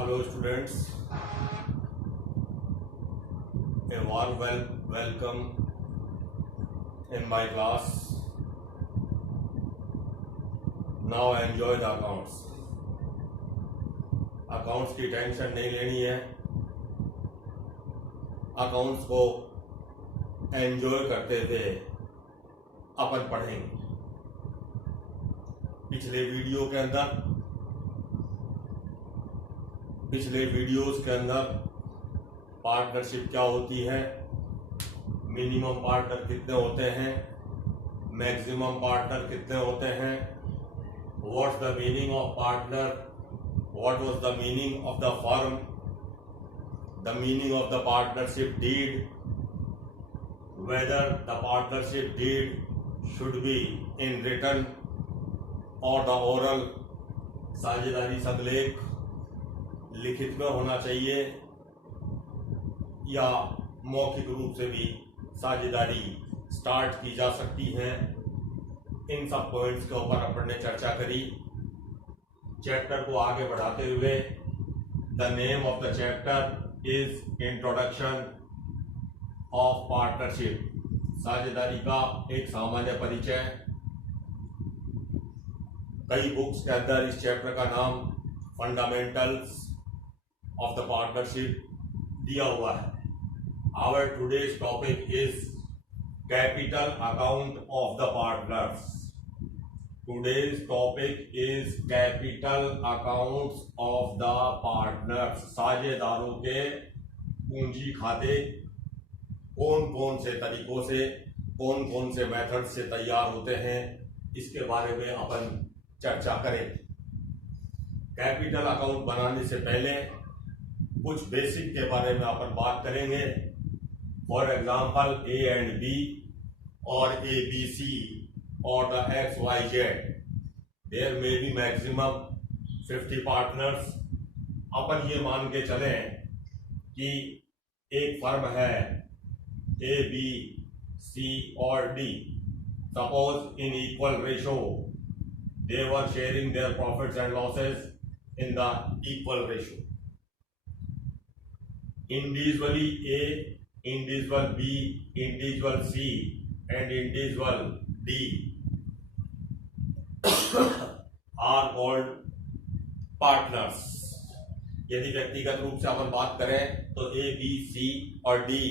Hello students, a warm welcome in my class. Now enjoy the accounts. Accounts की tension नहीं लेनी है, accounts को एंजॉय करते हुए अपन पढ़ेंगे। पिछले वीडियोस के अंदर पार्टनरशिप क्या होती है, मिनिमम पार्टनर कितने होते हैं, मैक्सिमम पार्टनर कितने होते हैं, what's the meaning of partner, what was the meaning of the firm, the meaning of the partnership deed, whether the partnership deed should be in written or the oral, साझेदारी संलेख लिखित में होना चाहिए या मौखिक रूप से भी साझेदारी स्टार्ट की जा सकती है। इन सब पॉइंट्स के ऊपर अपन ने चर्चा करी। चैप्टर को आगे बढ़ाते हुए the name of the chapter is introduction of partnership, साझेदारी का एक सामान्य परिचय। कई बुक्स के अंदर इस चैप्टर का नाम फंडामेंटल्स ऑफ द पार्टनरशिप दिया हुआ है। Our today's topic is capital account of the partners. Today's topic is capital accounts of the partners। साझेदारों के पूंजी खाते कौन कौन से तरीकों से, कौन कौन से मेथड से तैयार होते हैं, इसके बारे में अपन चर्चा करें। कैपिटल अकाउंट बनाने से पहले कुछ बेसिक के बारे में अपन बात करेंगे। For example A and B और A B C or the XYZ, there may be maximum 50 partners। अपन ये मान के चलें कि एक फर्म है A, B, C और D। Suppose in equal ratio they were sharing their profits and losses in the equal ratio। Individually A, individual B, individual C and individual D are called partners। यदि व्यक्तिगत रूप से अपन बात करें तो ए, B, सी और D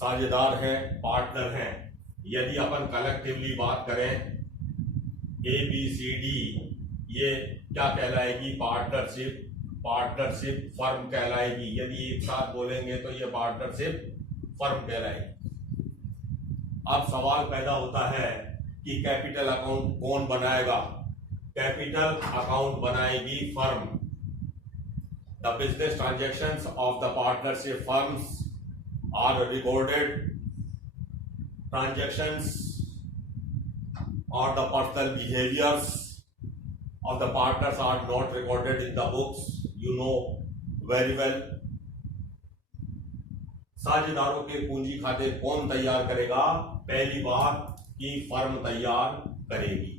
साझेदार हैं, पार्टनर हैं। यदि अपन कलेक्टिवली बात करें ए, बी, सी, डी, ये क्या कहलाएगी? पार्टनरशिप फर्म कहलाएगी। यदि एक साथ बोलेंगे तो ये पार्टनरशिप फर्म कहलाएगी। अब सवाल पैदा होता है कि कैपिटल अकाउंट कौन बनाएगा? कैपिटल अकाउंट बनाएगी firm. The business transactions of the partnership firms are recorded transactions और the personal behaviours of the partners are not recorded in the books, you know very well. साझेदारों के पूंजी खाते कौन तैयार करेगा? पहली बात कि फर्म तैयार करेगी।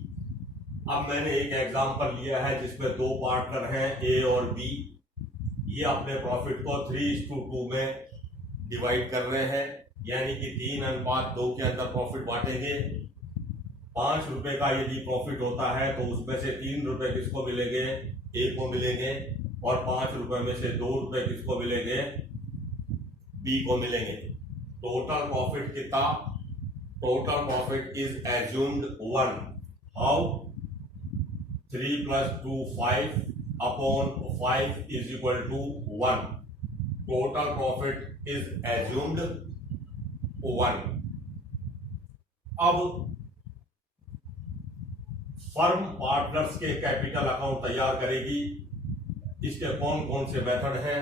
अब मैंने एक एग्जांपल लिया है जिसमें दो पार्टनर हैं ए और बी। ये अपने प्रॉफिट को 3:2 में डिवाइड कर रहे हैं, यानी कि 3:2 के अंदर प्रॉफिट बांटेंगे। 5 रुपए का यदि प्रॉफिट होता है तो उसमें से 3 रुपए किसको मिलेंगे? ए को मिलेंगे, और 5 रुपए में से 2 रुपए किसको मिलेंगे? बी को मिलेंगे। टोटल प्रॉफिट कितना? Total profit is assumed 1. How? 3 plus 2 5 upon 5 is equal to 1. Total profit is assumed 1. अब फर्म पार्टनर्स के कैपिटल अकाउंट तैयार करेगी। इसके कौन कौन से मेथड हैं?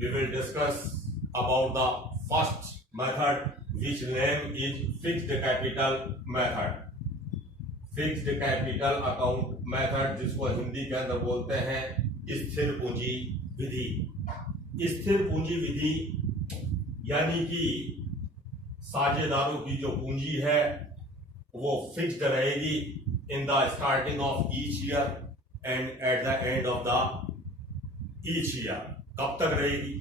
We will discuss about the first method, which name is fixed capital method। Fixed capital account method, जिसको हिंदी के अंदर बोलते हैं स्थिर पूंजी विधि। स्थिर पूंजी विधि यानी कि साझेदारों की जो पूंजी है वो फिक्स्ड रहेगी in the starting of each year and at the end of the each year. कब तक रहेगी?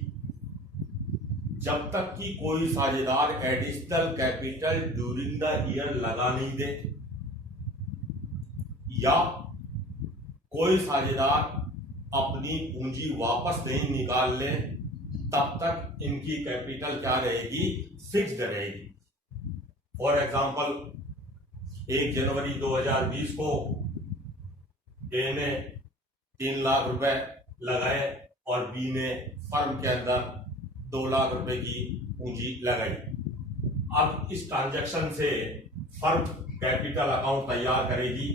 जब तक कि कोई साझेदार additional capital during the year लगा नहीं दे, या कोई साझेदार अपनी पूंजी वापस नहीं निकाल ले, तब तक इनकी कैपिटल क्या रहेगी? फिक्स्ड रहेगी। फॉर एग्जांपल 1 जनवरी 2020 को ए ने 3 लाख रुपए लगाए और बी ने फर्म के अंदर 2 लाख रुपए की पूंजी लगाई। अब इस ट्रांजैक्शन से फर्म कैपिटल अकाउंट तैयार करेगी।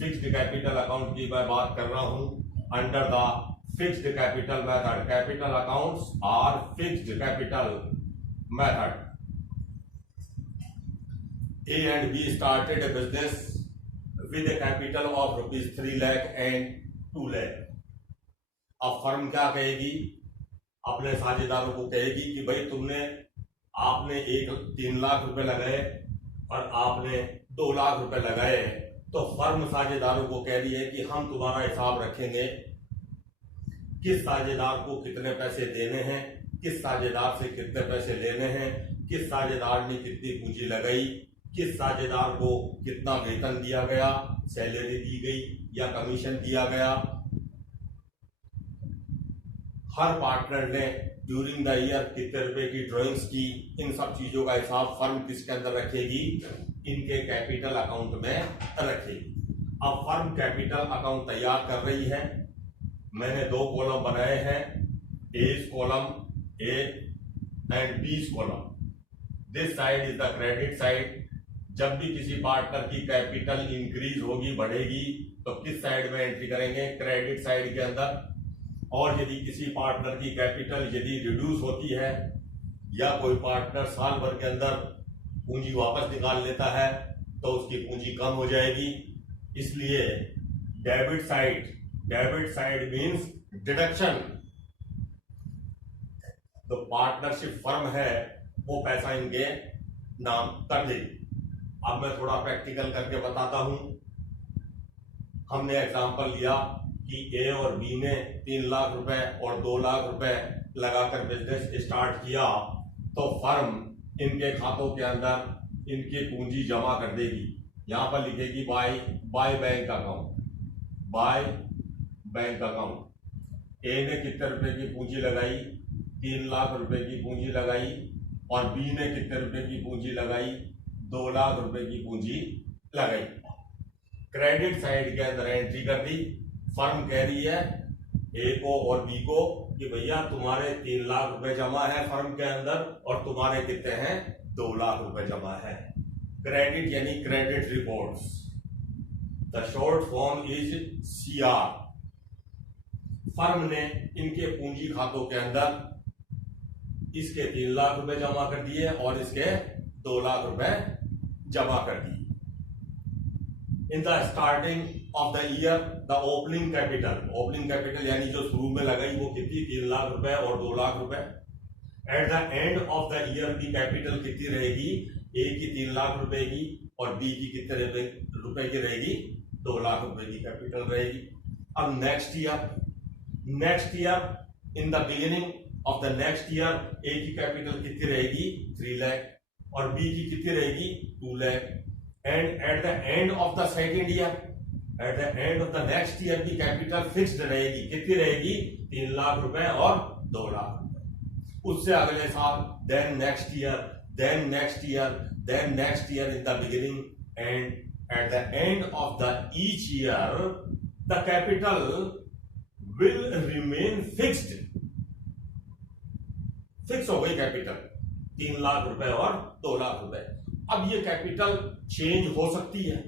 फिक्स्ड कैपिटल अकाउंट की मैं बात कर रहा हूं under the fixed capital method. Capital accounts are fixed capital method. A and B started a business with a capital of ₹3 lakh and 2 lakh. अब फर्म क्या कहेगी? अपने साझेदारों को कहेगी कि भाई आपने 3 लाख रुपए लगाए और आपने 2 लाख रुपए लगाए, तो फर्म साझेदारों को कह रही है कि हम तुम्हारा हिसाब रखेंगे, किस साझेदार को कितने पैसे देने हैं, किस साझेदार से कितने पैसे लेने हैं, किस साझेदार ने कितनी पूंजी लगाई, किस साझेदार को कितना वेतन दिया गया, सैलरी दी गई या कमीशन दिया गया। हर पार्टनर ने ड्यूरिंग द ईयर कितने रुपए की ड्रॉइंग्स की, इन सब चीजों का हिसाब फर्म किसके अंदर रखेगी? इनके कैपिटल अकाउंट में रखेगी। अब फर्म कैपिटल अकाउंट तैयार कर रही है। मैंने 2 कॉलम बनाए हैं, एज कॉलम ए एंड बीज column. This side is the credit side. जब भी किसी पार्टनर की कैपिटल इंक्रीज होगी, बढ़ेगी, तो किस साइड में एंट्री करेंगे? क्रेडिट साइड के अंदर। और यदि किसी पार्टनर की कैपिटल यदि रिड्यूस होती है या कोई पार्टनर साल भर के अंदर पूंजी वापस निकाल लेता है, तो उसकी पूंजी कम हो जाएगी। इसलिए डेबिट साइड मींस डिडक्शन। तो पार्टनरशिप फर्म है वो पैसा इनके नाम कर देगी। अब मैं थोड़ा प्रैक्टिकल करके बताता हूं। हमने एग्जांपल लिया कि ए और बी ने 3 लाख रुपए और 2 लाख रुपए लगाकर बिजनेस स्टार्ट किया, तो फर्म इनके खातों के अंदर इनकी पूंजी जमा कर देगी। यहां पर लिखेगी बाय बैंक अकाउंट। ए ने कितने रुपए की पूंजी लगाई? 3 लाख रुपए की पूंजी लगाई। और बी ने कितने रुपए की पूंजी लगाई? 2 लाख रुपए की पूंजी लगाई। क्रेडिट साइड के अंदर एंट्री कर दी। फर्म कह रही है ए को और बी को कि भैया तुम्हारे 3 लाख रुपए जमा है फर्म के अंदर और तुम्हारे कितने हैं? 2 लाख रुपए जमा है। क्रेडिट यानी credit reports. The short form is CR। Firm ने इनके पूंजी खातों के अंदर इसके 3 लाख रुपए जमा कर दिए और इसके 2 लाख रुपए जमा कर दिए। In the starting of the year the opening capital यानी जो शुरू में लगाई वो कितनी? 3 लाख रुपए और 2 लाख रुपए। Eight the end of the year की कैपिटल कितनी रहेगी? ए की 3 लाख रुपए की और बी की कितने रुपए की रहेगी? 2 लाख रुपए की कैपिटल रहेगी। अब next year in the beginning of the next year A की कैपिटल कितनी रहेगी? 3 लाख और बी की कितनी रहेगी? 2 lakh. And at the end of the second year, eight the end of the next year की कैपिटल फिक्स्ड रहेगी। कितनी रहेगी? 3 लाख रुपए और 2 लाख रुपए। उससे अगले साल then next year in the beginning and at the end of the each year the capital will remain fixed. Fix हो गई कैपिटल 3 लाख रुपए और 2 लाख रुपए। अब ये कैपिटल चेंज हो सकती है।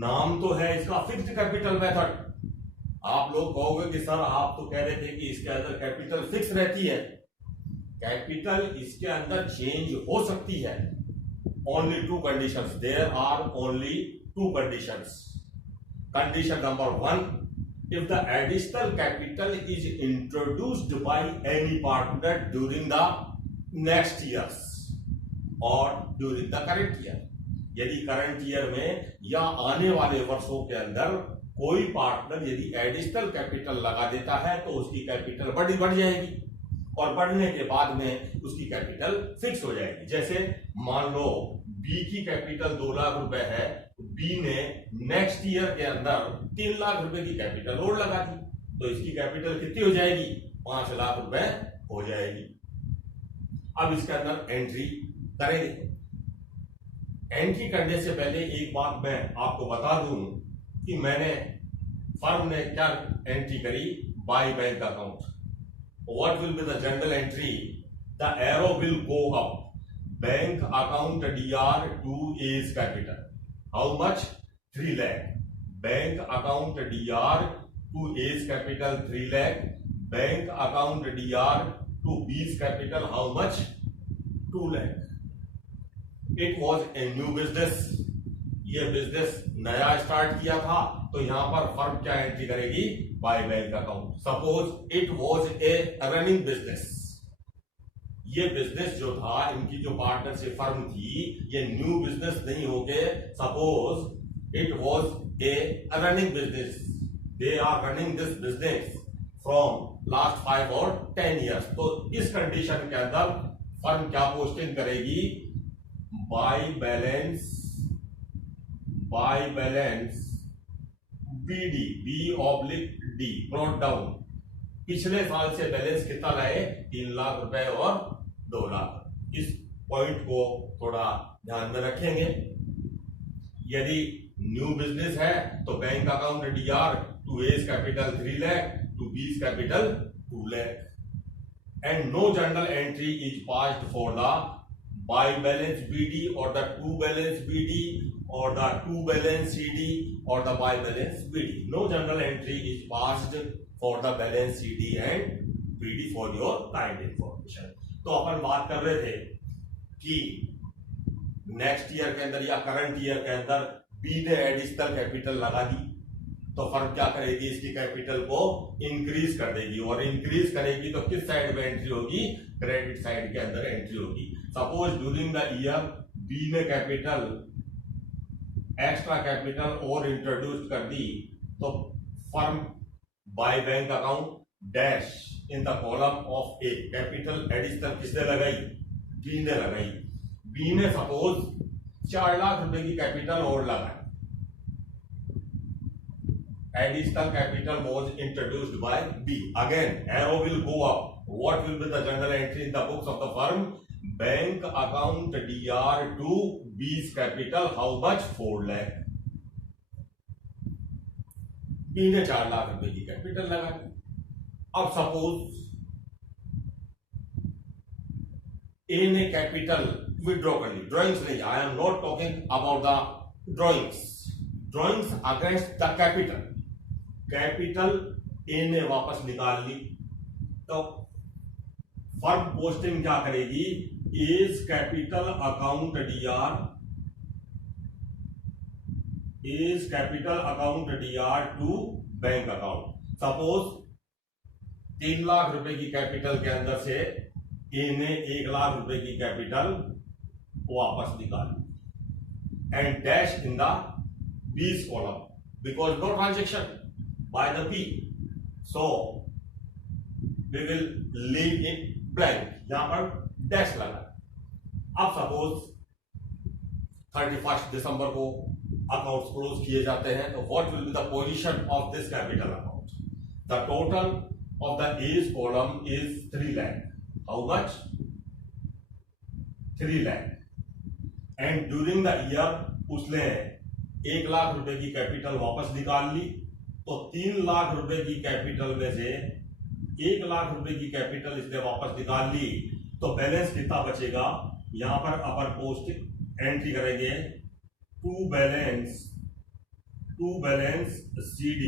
नाम तो है इसका फिक्स्ड कैपिटल मेथड। आप लोग कहोगे कि सर आप तो कह रहे थे कि इसके अंदर कैपिटल फिक्स रहती है। कैपिटल इसके अंदर चेंज हो सकती है। Only 2 conditions, there are only 2 conditions. Condition number 1, if the additional capital is introduced by any partner during the next years or during the current year। यदि करंट ईयर में या आने वाले वर्षों के अंदर कोई पार्टनर यदि एडिशनल कैपिटल लगा देता है तो उसकी कैपिटल बढ़ जाएगी और बढ़ने के बाद में उसकी कैपिटल फिक्स हो जाएगी। जैसे मान लो बी की कैपिटल 2 लाख रुपए है, बी ने नेक्स्ट ईयर के अंदर 3 लाख रुपए की कैपिटल और लगा दी, तो इसकी कैपिटल कितनी हो जाएगी? 5 लाख रुपए हो जाएगी। अब इसके अंदर एंट्री करेंगे। एंट्री करने से पहले एक बात मैं आपको बता दूं कि मैंने फर्म ने क्या एंट्री करी, bye bank account. What will be the general entry? The arrow will go up. Bank account DR to A's capital. How much? 3 lakh. Bank account DR to A's capital 3 lakh. Bank account DR to B's capital how much? 2 lakh. It was a new business. ये business नया start किया था, तो यहां पर firm क्या entry करेगी? Bye bank account. Suppose it was a running business. ये बिजनेस जो था, इनकी जो पार्टनरशिप फर्म थी, ये न्यू बिजनेस नहीं होके suppose it was a running business, they are running this business from last 5 और 10 ईयर्स। तो इस कंडीशन के अंदर फर्म क्या पोस्टिंग करेगी? Bye balance BD, B/D, brought down. पिछले साल से बैलेंस कितना लाए? 3 लाख रुपए और 2 लाख। इस पॉइंट को थोड़ा ध्यान में रखेंगे। यदि न्यू बिजनेस है तो bank account DR to A's capital 3 lakh to B's capital 2 lakh and no journal entry is passed for the by balance BD और the to balance BD or the to balance CD or the by balance BD. No journal entry is passed for the balance CD and BD for your kind information. तो अपन बात कर रहे थे कि next year के अंदर या current year के अंदर बी ने एडिशनल कैपिटल लगा दी, तो फर्म क्या करेगी? इसकी कैपिटल को इंक्रीज कर देगी, और इंक्रीज करेगी तो किस साइड में एंट्री होगी? क्रेडिट साइड के अंदर एंट्री होगी। Suppose during the year B ने कैपिटल एक्स्ट्रा कैपिटल और इंट्रोड्यूस कर दी, तो firm by bank account dash in the column of A capital additional किसने लगाई? बी ने लगाई। बी ने सपोज 4 लाख रुपए की कैपिटल और लगाई, additional capital was introduced by B. Again arrow will go up. What will be the general entry in the books of the firm? Bank account DR to B's capital how much? 4 lakh. B ने 4 लाख रुपए की capital लगाई। अब suppose ए ने capital withdraw कर ली, drawings नहीं, I am not talking about the drawings against the capital. Capital A ने वापस निकाल ली, तो फर्म पोस्टिंग क्या करेगी? A's capital account DR, A's capital account DR to bank account. Suppose 3 lakh रुपए की कैपिटल के अंदर से ए ने 1 लाख रुपए की कैपिटल वापस निकाली and dash in the B's column because no transaction by the B, so we will leave it blank. यहां पर डैश लगा। अब सपोज 31 दिसंबर को अकाउंट्स क्लोज किए जाते हैं, तो what will be the position of this capital account? The total of the A's column is 3 lakh. How much? 3 lakh. And during the year उसने 1 लाख रुपए की कैपिटल वापस निकाल ली, तो 3 लाख रुपए की कैपिटल में से 1 लाख रुपए की कैपिटल इसने वापस निकाल ली, तो बैलेंस कितना बचेगा? यहां पर अपर पोस्ट एंट्री करेंगे to balance CD।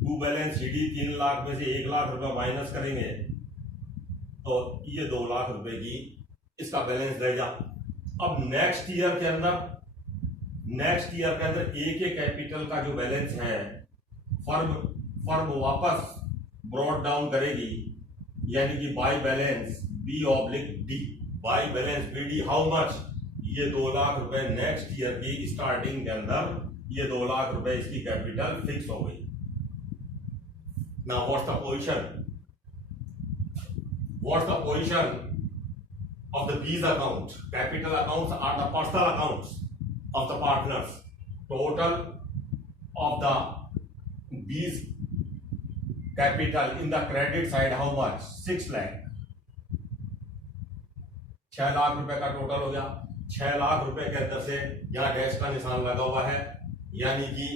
To balance CD 3 lakh में से 1 लाख रुपए माइनस करेंगे, तो ये 2 लाख रुपए की इसका बैलेंस रहेगा। अब नेक्स्ट ईयर के अंदर ए के कैपिटल का जो बैलेंस है फर्म वापस ब्रॉट डाउन करेगी, यानी कि by balance B/D, bye balance BD how much? ये 2 लाख रुपए नेक्स्ट ईयर की स्टार्टिंग के अंदर ये 2 लाख रुपए इसकी कैपिटल फिक्स हो गई। Now what's the position of the B's account? Capital accounts are the personal accounts of the partners. Total of the B's capital in the credit side how much? 6 lakh। 6 lakh रुपए का total हो गया। 6 लाख रुपए के अंदर से यहाँ डैश का निशान लगा हुआ है, यानी कि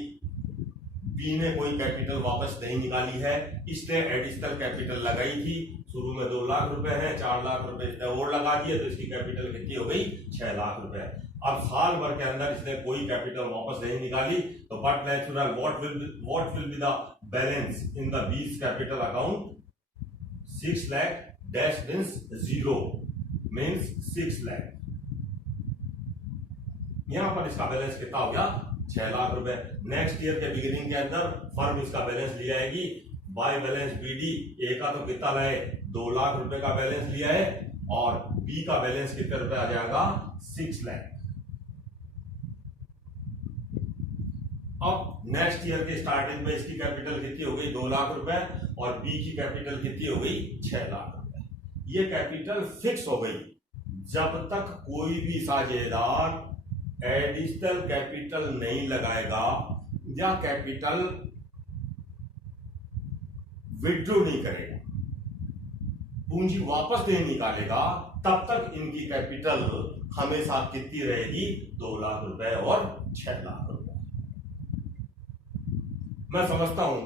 बी ने कोई कैपिटल वापस नहीं निकाली है, इसने एडिशनल कैपिटल लगाई थी। शुरू में 2 लाख रुपए है, 4 लाख रुपए इसने और लगा दिए, तो इसकी कैपिटल कितनी हो गई? 6 लाख रुपए। अब साल भर के अंदर इसने कोई कैपिटल वापस नहीं निकाली, तो but natural what will be the balance in the bees capital account? 6 lakh dash means 0 means 6 lakh. यहां पर इसका बैलेंस कितना हो गया? 6 लाख रुपए। नेक्स्ट ईयर के बिगिनिंग के अंदर फर्म इसका बैलेंस ले आएगी बाय बैलेंस बीडी। ए का तो कितना लाए? 2 लाख रुपए का बैलेंस लिया है, और बी का बैलेंस कितने रुपए आ जाएगा? 6 लाख। अब नेक्स्ट ईयर के स्टार्टिंग में इसकी कैपिटल कितनी हो गई? 2 लाख रुपए, और बी की कैपिटल कितनी हो गई? 6 लाख रुपए। ये कैपिटल फिक्स हो गई। जब तक कोई भी साझेदार एडिशनल कैपिटल नहीं लगाएगा या कैपिटल विड्रॉ नहीं करेगा, पूंजी वापस नहीं निकालेगा, तब तक इनकी कैपिटल हमेशा कितनी रहेगी? 2 लाख रुपए और 6 लाख रुपए। मैं समझता हूं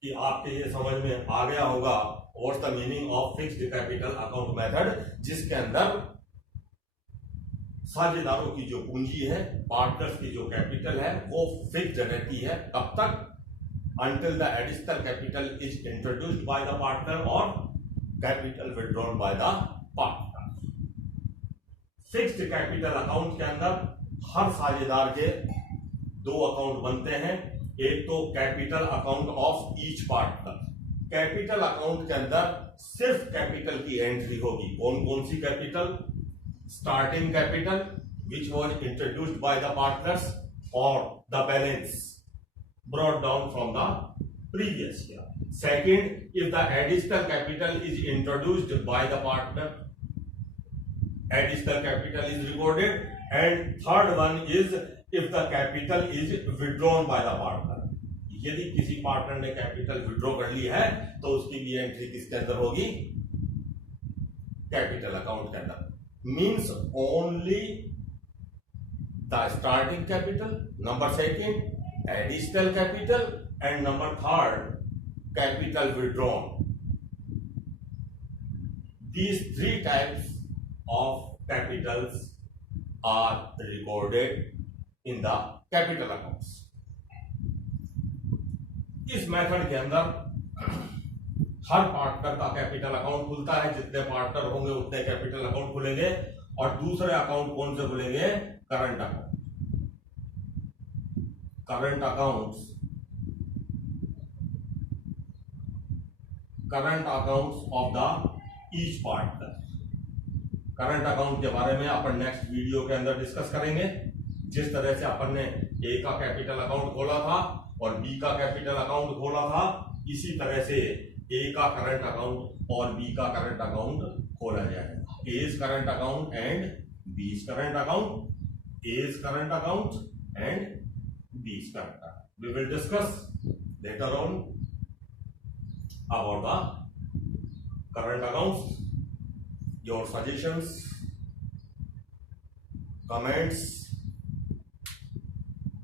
कि आपके ये समझ में आ गया होगा what's the meaning of fixed capital account method, जिसके अंदर साझेदारों की जो पूंजी है, पार्टनर्स की जो कैपिटल है, वो फिक्स्ड रहती है तब तक until the additional capital is introduced by the partner or capital withdrawn by the partner. Fixed capital account के अंदर हर साझेदार के 2 अकाउंट बनते हैं। एक तो capital account of each partner. Capital account के अंदर सिर्फ कैपिटल की एंट्री होगी। कौन कौन सी capital? Starting capital which was introduced by the partners, or the balance brought down from the previous year. Second, if the additional capital is introduced by the partner, additional capital is recorded. And third one is if the capital is withdrawn by the partner. यदि किसी partner ने capital withdraw कर ली है, तो उसकी भी entry किसके अंदर होगी? कैपिटल अकाउंट के अंदर। Means only the starting capital, number second additional capital, and number third capital withdrawn. These 3 types of capitals are recorded in the capital accounts. इस मेथड के अंदर हर पार्टनर का कैपिटल अकाउंट खुलता है। जितने पार्टनर होंगे उतने कैपिटल अकाउंट खुलेंगे, और दूसरे अकाउंट कौन से खुलेंगे? Current account. current accounts of the each partner. Current account के बारे में अपन नेक्स्ट वीडियो के अंदर डिस्कस करेंगे। जिस तरह से अपन ने ए का कैपिटल अकाउंट खोला था और बी का कैपिटल अकाउंट खोला था, इसी तरह से ए का करंट अकाउंट और बी का करंट अकाउंट खोला जाएगा। As current account and B's current account, as current account and B's current account. We will discuss later on about the current accounts. Your suggestions, comments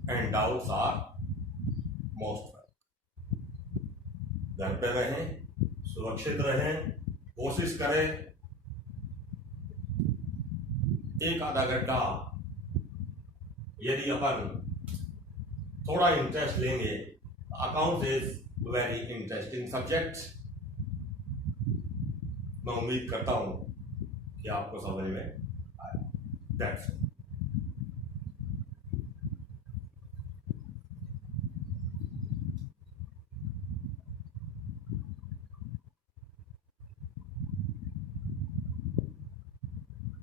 and doubts are most welcome. घर पे रहें, सुरक्षित रहें, कोशिश करें एक आधा घंटा यदि अपन थोड़ा इंटरेस्ट लेंगे। Account is very interesting subject. मैं उम्मीद करता हूं कि आपको समझ में आए। दैट्स